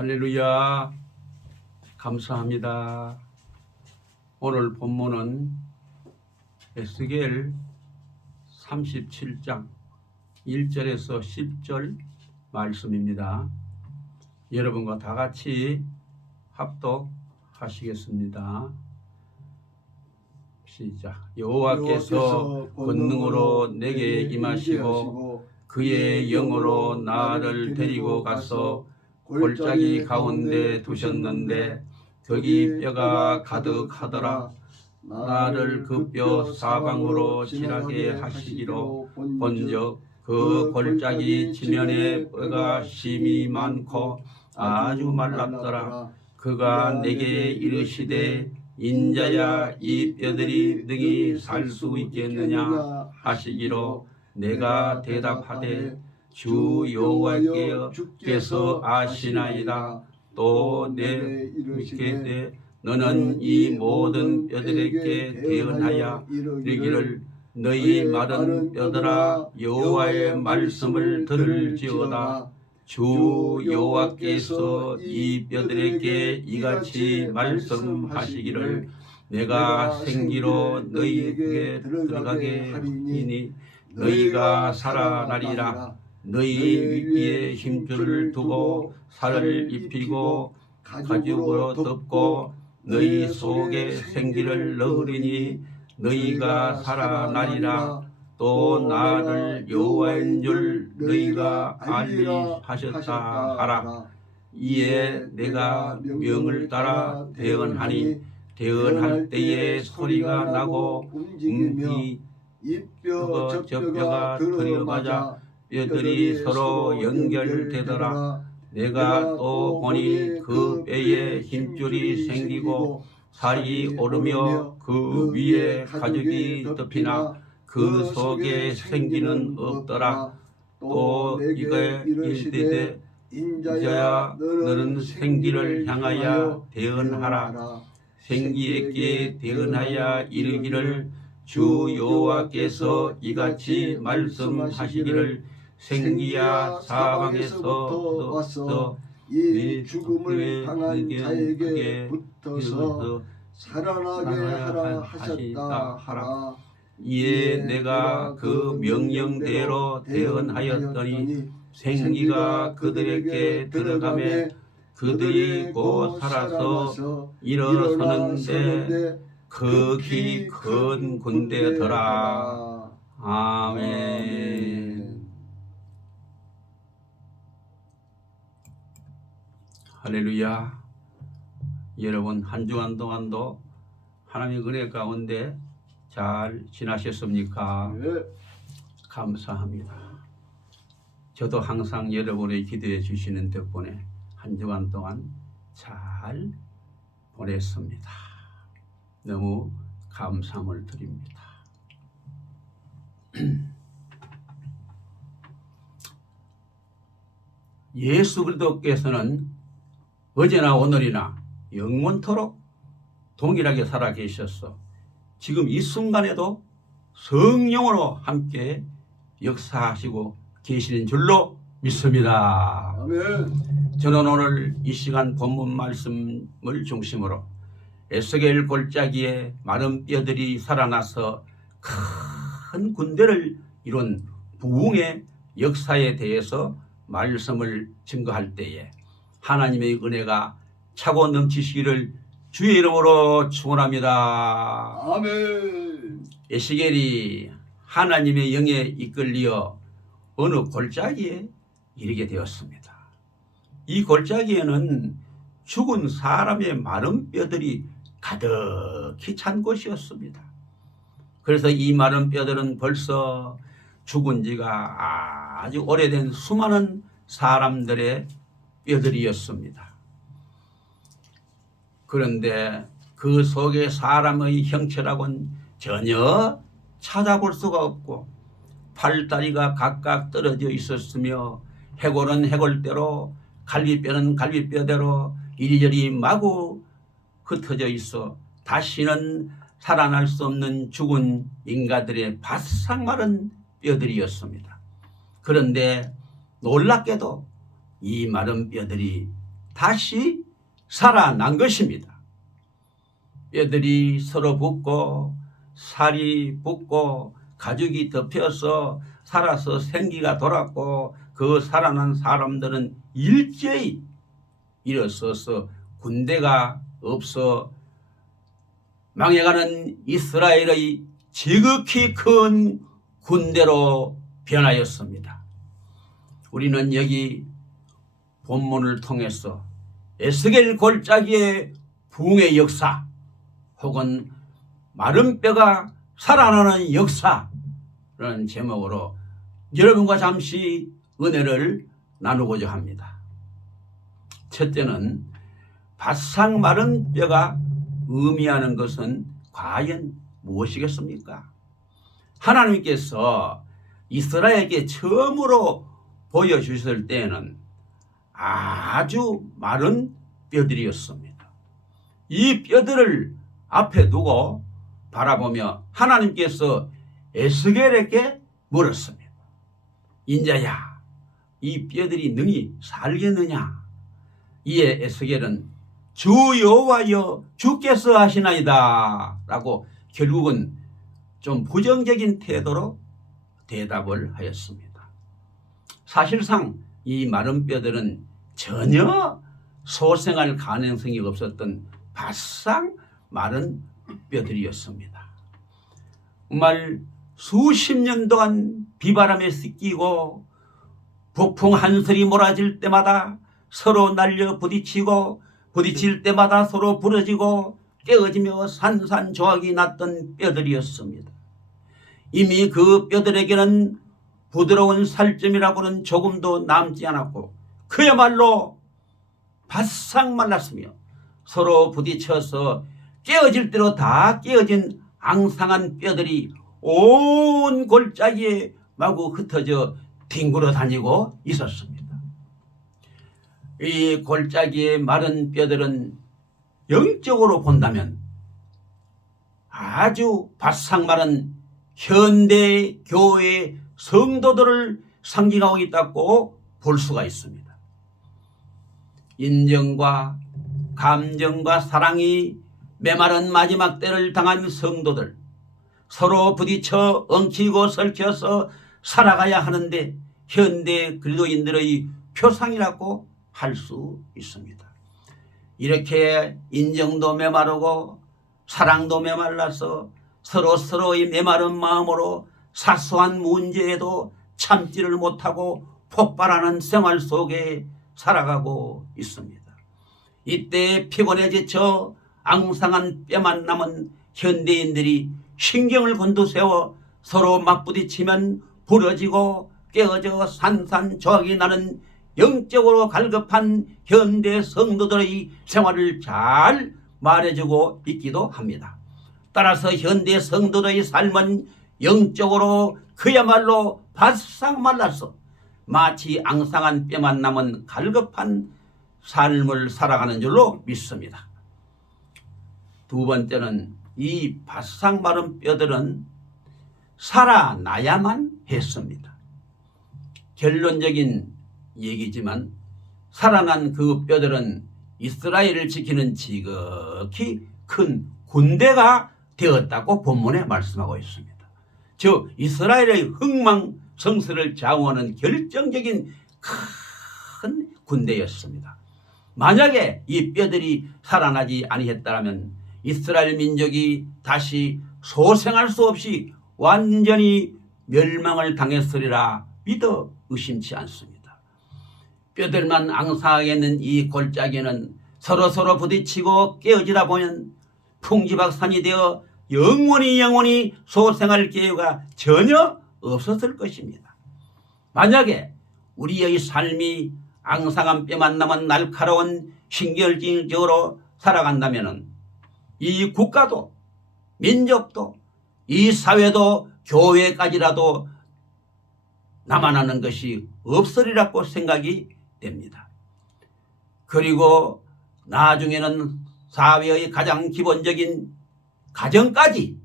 할렐루야. 감사합니다. 오늘 본문은 에스겔 37장 1절에서 10절 말씀입니다. 여러분과 다 같이 합독하시겠습니다. 시작. 여호와께서 권능으로 내게 임하시고 그의 영으로 나를 데리고 가서 골짜기 가운데 두셨는데 거기 뼈가 가득하더라. 나를 그 뼈 사방으로 지나게 하시기로 본즉 그 골짜기 지면에 뼈가 심이 많고 아주 말랐더라. 그가 내게 이르시되 인자야 이 뼈들이 능히 살 수 있겠느냐 하시기로 내가 대답하되 주 여호와께서 아시나이다. 또 내게 너는 이 모든 뼈들에게 대언하여 이르기를 너희 마른 뼈들아 여호와의 말씀을 들을지어다. 주 여호와께서 이 뼈들에게 이같이 말씀하시기를 내가 생기로 너희에게 들어가게 하리니 너희가 살아나리라. 너희 위에 힘줄을 두고 살을 입히고 가죽으로 덮고 너희 속에 생기를 넣으리니 너희가 살아나리라. 또 나를 여호와인 줄 너희가 알리 하셨다 하라. 이에 내가 명을 따라 대언하니 대언할 때에 소리가 나고 이뼈 저 뼈가 들어가자 뼈들이 서로 연결되더라. 내가 또 보니 그 뼈에 힘줄이 생기고 살이 오르며 그 위에 가죽이 덮이나 그 속에 생기는 없더라. 또 이게 일되되 인자야 너는 생기를 향하여 대언하라. 생기에게 대언하여 이르기를 주 여호와께서 이같이 말씀하시기를 생기야 사방에서 왔어 이 죽음을 당한 자에게 붙어서 살아나게 하라 하셨다 하라. 이에 내가 그 명령대로 대언하였더니 생기가 그들에게 들어가매 그들이 곧 살아서 일어서는데 극히 큰 군대더라. 아멘. 할렐루야. 여러분 한 주간 동안도 하나님의 은혜 가운데 잘 지나셨습니까? 네. 감사합니다. 저도 항상 여러분의 기도해 주시는 덕분에 한 주간 동안 잘 보냈습니다. 너무 감사함을 드립니다. 예수 그리스도께서는 어제나 오늘이나 영원토록 동일하게 살아 계셔서 지금 이 순간에도 성령으로 함께 역사하시고 계시는 줄로 믿습니다. 아멘. 저는 오늘 이 시간 본문 말씀을 중심으로 에스겔 골짜기에 마른 뼈들이 살아나서 큰 군대를 이룬 부흥의 역사에 대해서 말씀을 증거할 때에 하나님의 은혜가 차고 넘치시기를 주의 이름으로 축원합니다. 아멘. 에스겔이 하나님의 영에 이끌려 어느 골짜기에 이르게 되었습니다. 이 골짜기에는 죽은 사람의 마른 뼈들이 가득히 찬 곳이었습니다. 그래서 이 마른 뼈들은 벌써 죽은 지가 아주 오래된 수많은 사람들의 뼈들이었습니다. 그런데 그 속에 사람의 형체라고는 전혀 찾아볼 수가 없고 팔다리가 각각 떨어져 있었으며 해골은 해골대로 갈비뼈는 갈비뼈대로 이리저리 마구 흩어져 있어 다시는 살아날 수 없는 죽은 인간들의 바싹 마른 뼈들이었습니다. 그런데 놀랍게도 이 마른 뼈들이 다시 살아난 것입니다. 뼈들이 서로 붙고 살이 붙고 가죽이 덮여서 살아서 생기가 돌았고 그 살아난 사람들은 일제히 일어서서 군대가 없어 망해가는 이스라엘의 지극히 큰 군대로 변하였습니다. 우리는 여기 본문을 통해서 에스겔 골짜기의 부흥의 역사 혹은 마른 뼈가 살아나는 역사라는 제목으로 여러분과 잠시 은혜를 나누고자 합니다. 첫째는 바싹 마른 뼈가 의미하는 것은 과연 무엇이겠습니까? 하나님께서 이스라엘에게 처음으로 보여주셨을 때에는 아주 마른 뼈들이었습니다. 이 뼈들을 앞에 두고 바라보며 하나님께서 에스겔에게 물었습니다. 인자야, 이 뼈들이 능히 살겠느냐? 이에 에스겔은 주 여호와여 주께서 하시나이다 라고 결국은 좀 부정적인 태도로 대답을 하였습니다. 사실상 이 마른 뼈들은 전혀 소생할 가능성이 없었던 바싹 마른 뼈들이었습니다. 정말 수십 년 동안 비바람에 씻기고 북풍 한설이 몰아질 때마다 서로 날려 부딪힐 때마다 서로 부러지고 깨어지며 산산조각이 났던 뼈들이었습니다. 이미 그 뼈들에게는 부드러운 살점이라고는 조금도 남지 않았고 그야말로 바싹 말랐으며 서로 부딪혀서 깨어질 대로 다 깨어진 앙상한 뼈들이 온 골짜기에 마구 흩어져 뒹굴어 다니고 있었습니다. 이 골짜기의 마른 뼈들은 영적으로 본다면 아주 바싹 마른 현대 교회 성도들을 상징하고 있다고 볼 수가 있습니다. 인정과 감정과 사랑이 메마른 마지막 때를 당한 성도들, 서로 부딪혀 엉키고 설켜서 살아가야 하는데 현대 그리스도인들의 표상이라고 할 수 있습니다. 이렇게 인정도 메마르고 사랑도 메말라서 서로의 메마른 마음으로 사소한 문제에도 참지를 못하고 폭발하는 생활 속에 살아가고 있습니다. 이때 피곤해 지쳐 앙상한 뼈만 남은 현대인들이 신경을 곤두세워 서로 맞부딪히면 부러지고 깨어져 산산조각이 나는 영적으로 갈급한 현대 성도들의 생활을 잘 말해주고 있기도 합니다. 따라서 현대 성도들의 삶은 영적으로 그야말로 바싹 말라서 마치 앙상한 뼈만 남은 갈급한 삶을 살아가는 줄로 믿습니다. 두 번째는 이 바싹 마른 뼈들은 살아나야만 했습니다. 결론적인 얘기지만 살아난 그 뼈들은 이스라엘을 지키는 지극히 큰 군대가 되었다고 본문에 말씀하고 있습니다. 즉 이스라엘의 흥망성쇠를 좌우하는 결정적인 큰 군대였습니다. 만약에 이 뼈들이 살아나지 아니했다면 이스라엘 민족이 다시 소생할 수 없이 완전히 멸망을 당했으리라 믿어 의심치 않습니다. 뼈들만 앙상하게 있는 이 골짜기는 서로 부딪히고 깨어지다 보면 풍지박산이 되어 영원히 소생할 기회가 전혀 없었을 것입니다. 만약에 우리의 삶이 앙상한 뼈만 남은 날카로운 신결적으로 살아간다면 이 국가도 민족도 이 사회도 교회까지라도 남아나는 것이 없으리라고 생각이 됩니다. 그리고 나중에는 사회의 가장 기본적인 가정까지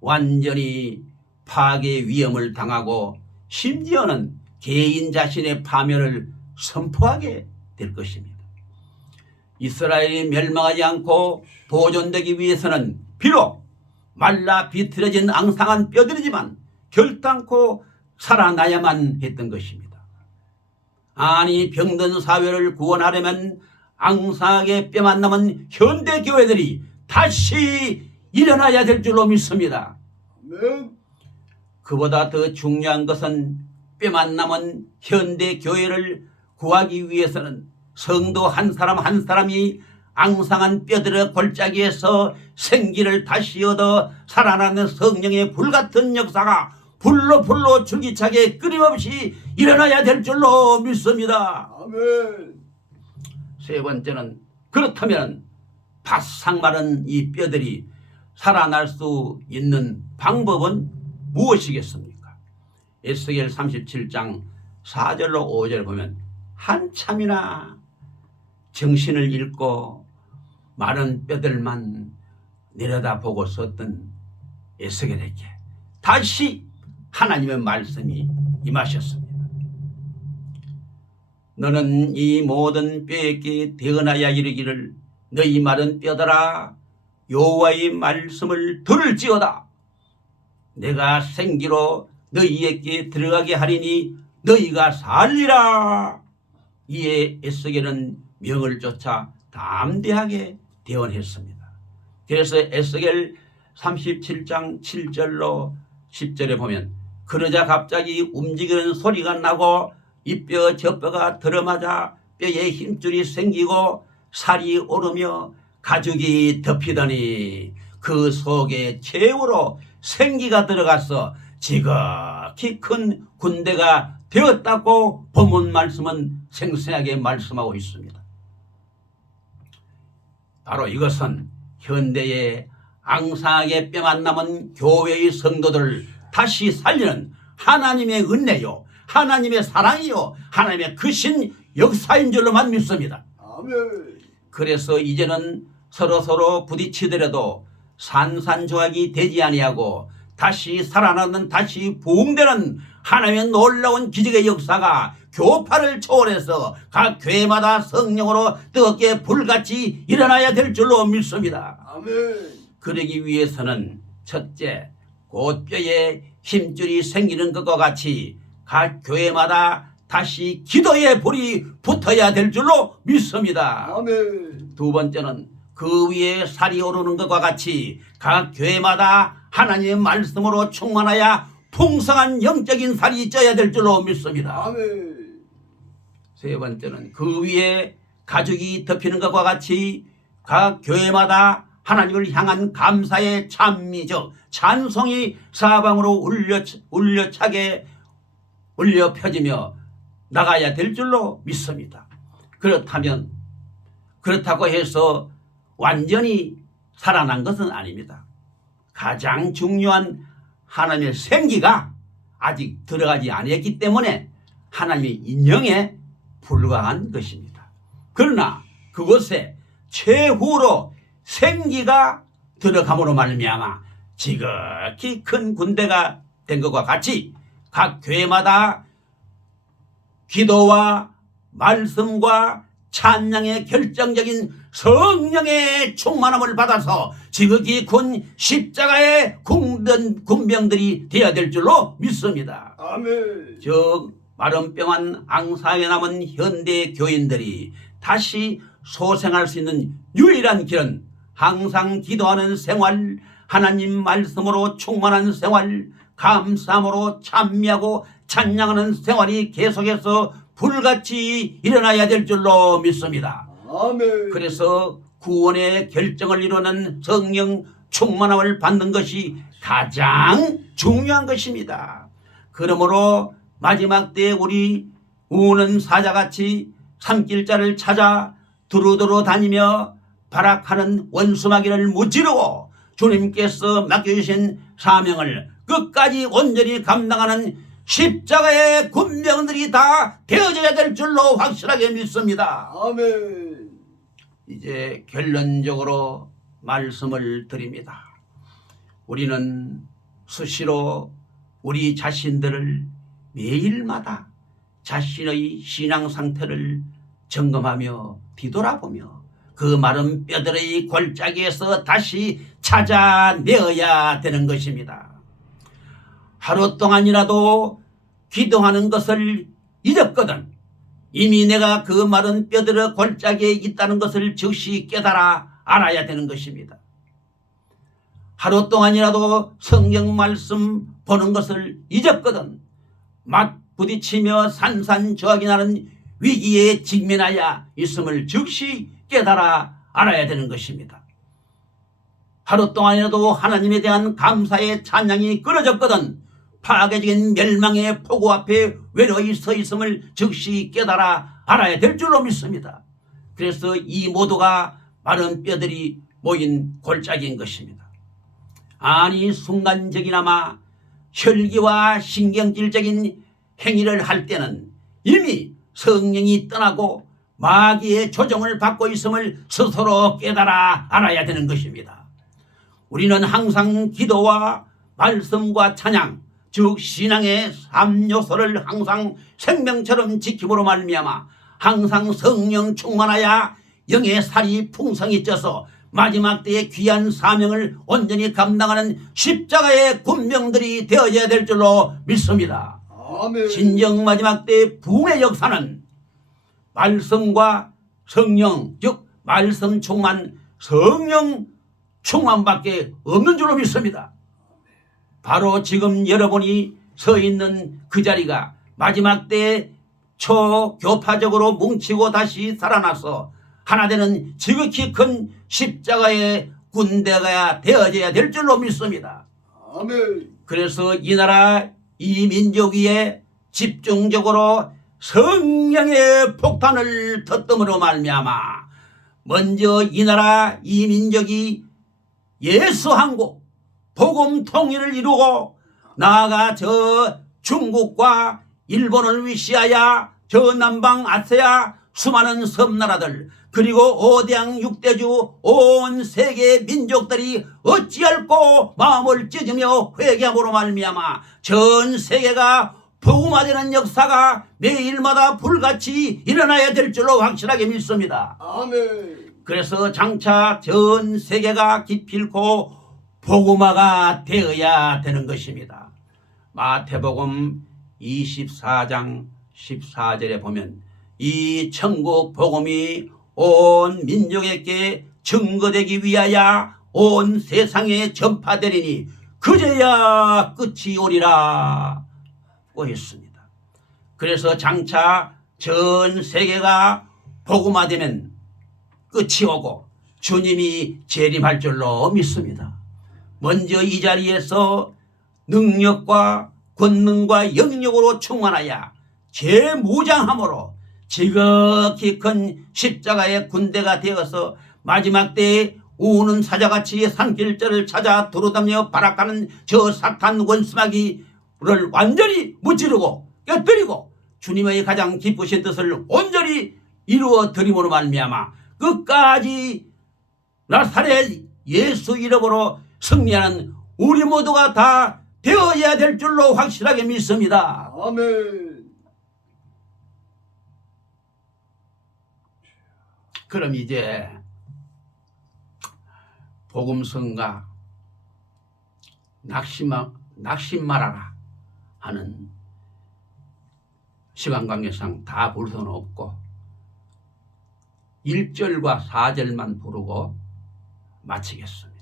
완전히 파괴 위험을 당하고 심지어는 개인 자신의 파멸을 선포하게 될 것입니다. 이스라엘이 멸망하지 않고 보존되기 위해서는 비록 말라 비틀어진 앙상한 뼈들이지만 결단코 살아나야만 했던 것입니다. 아니 병든 사회를 구원하려면 앙상하게 뼈만 남은 현대 교회들이 다시 일어나야 될 줄로 믿습니다. 아멘. 그보다 더 중요한 것은 뼈만 남은 현대 교회를 구하기 위해서는 성도 한 사람 한 사람이 앙상한 뼈들의 골짜기에서 생기를 다시 얻어 살아나는 성령의 불같은 역사가 불로 줄기차게 끊임없이 일어나야 될 줄로 믿습니다. 아멘. 세 번째는 그렇다면 바싹 마른 이 뼈들이 살아날 수 있는 방법은 무엇이겠습니까? 에스겔 37장 4절로 5절을 보면 한참이나 정신을 잃고 마른 뼈들만 내려다보고 섰던 에스겔에게 다시 하나님의 말씀이 임하셨습니다. 너는 이 모든 뼈에게 대언하여 이르기를 너희 마른 뼈들아 여호와의 말씀을 들을지어다. 내가 생기로 너희에게 들어가게 하리니 너희가 살리라. 이에 에스겔은 명을 쫓아 담대하게 대언했습니다. 그래서 에스겔 37장 7절로 10절에 보면 그러자 갑자기 움직이는 소리가 나고 이 뼈 저 뼈가 들어맞아 뼈에 힘줄이 생기고 살이 오르며 가죽이 덮이더니 그 속에 최후로 생기가 들어가서 지극히 큰 군대가 되었다고 본문 말씀은 생생하게 말씀하고 있습니다. 바로 이것은 현대의 앙상하게 뼈만 남은 교회의 성도들을 다시 살리는 하나님의 은혜요, 하나님의 사랑이요, 하나님의 크신 역사인 줄로만 믿습니다. 아멘. 그래서 이제는 서로 부딪히더라도 산산조각이 되지 아니하고 다시 살아나는 다시 부흥되는 하나님의 놀라운 기적의 역사가 교파를 초월해서 각 교회마다 성령으로 뜨겁게 불같이 일어나야 될 줄로 믿습니다. 아멘. 그러기 위해서는 첫째, 곧 뼈에 힘줄이 생기는 것과 같이 각 교회마다 다시 기도의 불이 붙어야 될 줄로 믿습니다. 아멘. 두 번째는 그 위에 살이 오르는 것과 같이 각 교회마다 하나님의 말씀으로 충만하여 풍성한 영적인 살이 쪄야 될 줄로 믿습니다. 아멘. 세 번째는 그 위에 가죽이 덮이는 것과 같이 각 교회마다 하나님을 향한 감사의 찬미적 찬송이 사방으로 울려차게 울려 펴지며 나가야 될 줄로 믿습니다. 그렇다고 해서 완전히 살아난 것은 아닙니다. 가장 중요한 하나님의 생기가 아직 들어가지 않았기 때문에 하나님의 인형에 불과한 것입니다. 그러나 그곳에 최후로 생기가 들어감으로 말미암아 지극히 큰 군대가 된 것과 같이 각 교회마다 기도와 말씀과 찬양의 결정적인 성령의 충만함을 받아서 지극히 군 십자가의 군병들이 되어야 될 줄로 믿습니다. 아멘. 저 마른 뼈만 앙상하게 남은 현대 교인들이 다시 소생할 수 있는 유일한 길은 항상 기도하는 생활, 하나님 말씀으로 충만한 생활, 감사함으로 찬미하고 찬양하는 생활이 계속해서 불같이 일어나야 될 줄로 믿습니다. 아멘. 그래서 구원의 결정을 이루는 성령 충만함을 받는 것이 가장 중요한 것입니다. 그러므로 마지막 때에 우리 우는 사자같이 산길자를 찾아 두루두루 다니며 발악하는 원수마귀를 무찌르고 주님께서 맡겨주신 사명을 끝까지 온전히 감당하는 십자가의 군병들이 다 되어져야 될 줄로 확실하게 믿습니다. 아멘. 이제 결론적으로 말씀을 드립니다. 우리는 수시로 우리 자신들을 매일마다 자신의 신앙 상태를 점검하며 뒤돌아보며 그 마른 뼈들의 골짜기에서 다시 찾아내어야 되는 것입니다. 하루 동안이라도 기도하는 것을 잊었거든 이미 내가 그 마른 뼈들의 골짜기에 있다는 것을 즉시 깨달아 알아야 되는 것입니다. 하루 동안이라도 성경 말씀 보는 것을 잊었거든 막 부딪히며 산산조각이 나는 위기에 직면하여 있음을 즉시 깨달아 알아야 되는 것입니다. 하루 동안이라도 하나님에 대한 감사의 찬양이 끊어졌거든 파괴적인 멸망의 폭우 앞에 외로이 서 있음을 즉시 깨달아 알아야 될 줄로 믿습니다. 그래서 이 모두가 마른 뼈들이 모인 골짜기인 것입니다. 아니 순간적이나마 혈기와 신경질적인 행위를 할 때는 이미 성령이 떠나고 마귀의 조종을 받고 있음을 스스로 깨달아 알아야 되는 것입니다. 우리는 항상 기도와 말씀과 찬양 즉 신앙의 3요소를 항상 생명처럼 지킴으로 말미암아 항상 성령 충만하여 영의 살이 풍성히 쪄서 마지막 때의 귀한 사명을 온전히 감당하는 십자가의 군병들이 되어야 될 줄로 믿습니다. 아멘. 진정 마지막 때의 부흥의 역사는 말씀과 성령 즉 말씀 충만 성령 충만밖에 없는 줄로 믿습니다. 바로 지금 여러분이 서 있는 그 자리가 마지막 때에 초교파적으로 뭉치고 다시 살아나서 하나 되는 지극히 큰 십자가의 군대가 되어져야 될 줄로 믿습니다. 아멘. 그래서 이 나라 이 민족 위에 집중적으로 성령의 폭탄을 터뜸으로 말미암아 먼저 이 나라 이 민족이 예수 한국 복음 통일을 이루고 나아가 저 중국과 일본을 위시하여 저 남방 아시아 수많은 섬나라들 그리고 오대양 육대주 온 세계 민족들이 어찌할꼬 마음을 찢으며 회개함으로 말미암아 전 세계가 복음화되는 역사가 매일마다 불같이 일어나야 될 줄로 확실하게 믿습니다. 아멘. 그래서 장차 전 세계가 기필코 복음화가 되어야 되는 것입니다. 마태복음 24장 14절에 보면 이 천국 복음이 온 민족에게 증거되기 위하여 온 세상에 전파되리니 그제야 끝이 오리라 고 했습니다. 그래서 장차 전 세계가 복음화되면 끝이 오고 주님이 재림할 줄로 믿습니다. 먼저 이 자리에서 능력과 권능과 영역으로 충만하여 재무장함으로 지극히 큰 십자가의 군대가 되어서 마지막 때에 우는 사자같이 산길자를 찾아 두루다니며 발악하는 저 사탄 원수마귀를 완전히 무찌르고 깨뜨리고 주님의 가장 기쁘신 뜻을 온전히 이루어 드림으로 말미암아 끝까지 나사렛 예수 이름으로 승리하는 우리 모두가 다 되어야 될 줄로 확실하게 믿습니다. 아멘. 그럼 이제 복음성가 낙심 말아라 하는 시간 관계상 다 볼 수는 없고 1절과 4절만 부르고 마치겠습니다.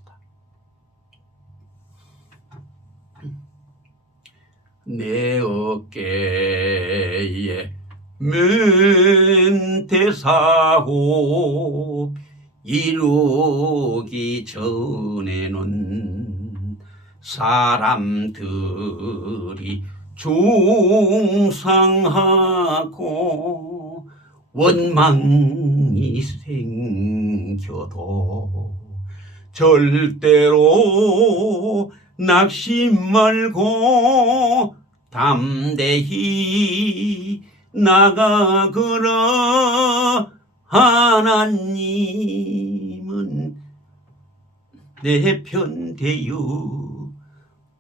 내 어깨에 멘태사호 이루기 전에는 사람들이 중상하고 원망이 생겨도 절대로 낙심 말고 담대히 나가거라. 하나님은 내 편 되어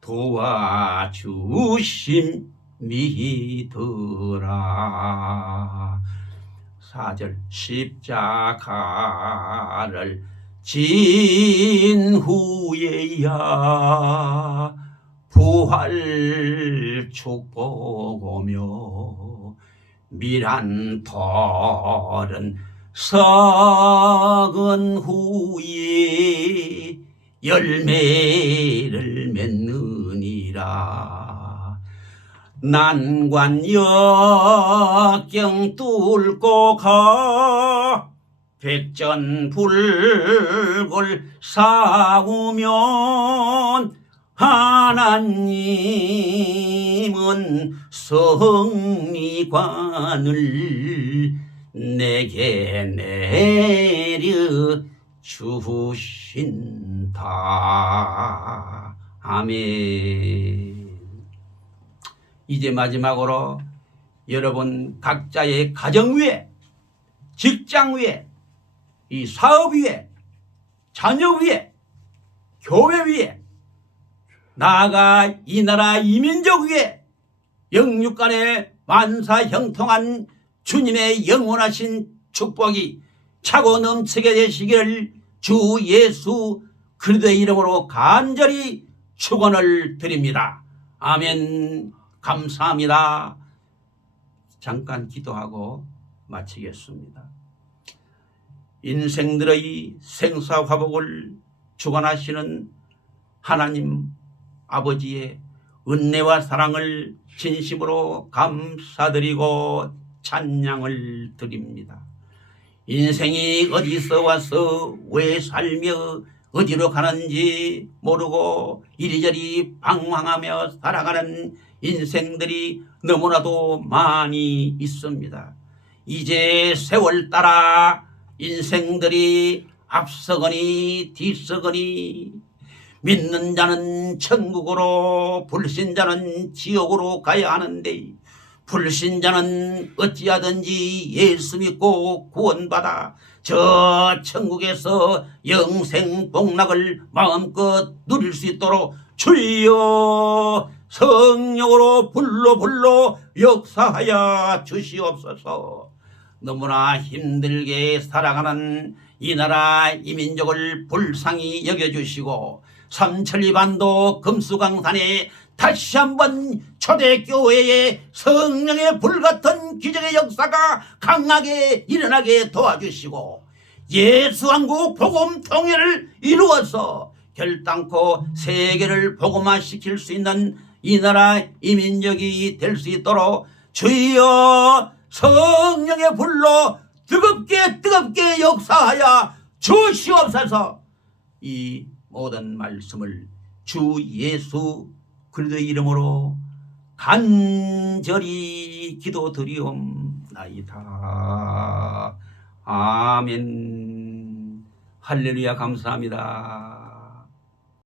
도와주심 믿어라. 4절 십자가를 진 후에야 부활 축복 오며 미란 털은 썩은 후에 열매를 맺느니라. 난관 역경 뚫고 가 백전불골 싸우면 하나님은 승리관을 내게 내려 주신다. 아멘. 이제 마지막으로 여러분 각자의 가정 위에, 직장 위에, 이 사업 위에, 자녀 위에, 교회 위에, 나아가 이 나라 이민족 위에 영육간에 만사형통한 주님의 영원하신 축복이 차고 넘치게 되시기를 주 예수 그리스도의 이름으로 간절히 축원을 드립니다. 아멘. 감사합니다. 잠깐 기도하고 마치겠습니다. 인생들의 생사화복을 주관하시는 하나님 아버지의 은혜와 사랑을 진심으로 감사드리고 찬양을 드립니다. 인생이 어디서 와서 왜 살며 어디로 가는지 모르고 이리저리 방황하며 살아가는 인생들이 너무나도 많이 있습니다. 이제 세월 따라 인생들이 앞서거니 뒤서거니 믿는 자는 천국으로 불신자는 지옥으로 가야 하는데 불신자는 어찌하든지 예수 믿고 구원받아 저 천국에서 영생 복락을 마음껏 누릴 수 있도록 주여 성령으로 불러 역사하여 주시옵소서. 너무나 힘들게 살아가는 이 나라 이 민족을 불쌍히 여겨주시고 삼천리반도 금수강산에 다시 한번 초대교회의 성령의 불같은 기적의 역사가 강하게 일어나게 도와주시고 예수왕국 복음 통일을 이루어서 결단코 세계를 복음화시킬 수 있는 이 나라 이 민족이 될 수 있도록 주여 성령의 불로 뜨겁게 역사하여 주시옵소서. 이 모든 말씀을 주 예수 그리스도의 이름으로 간절히 기도드리옵나이다. 아멘. 할렐루야. 감사합니다.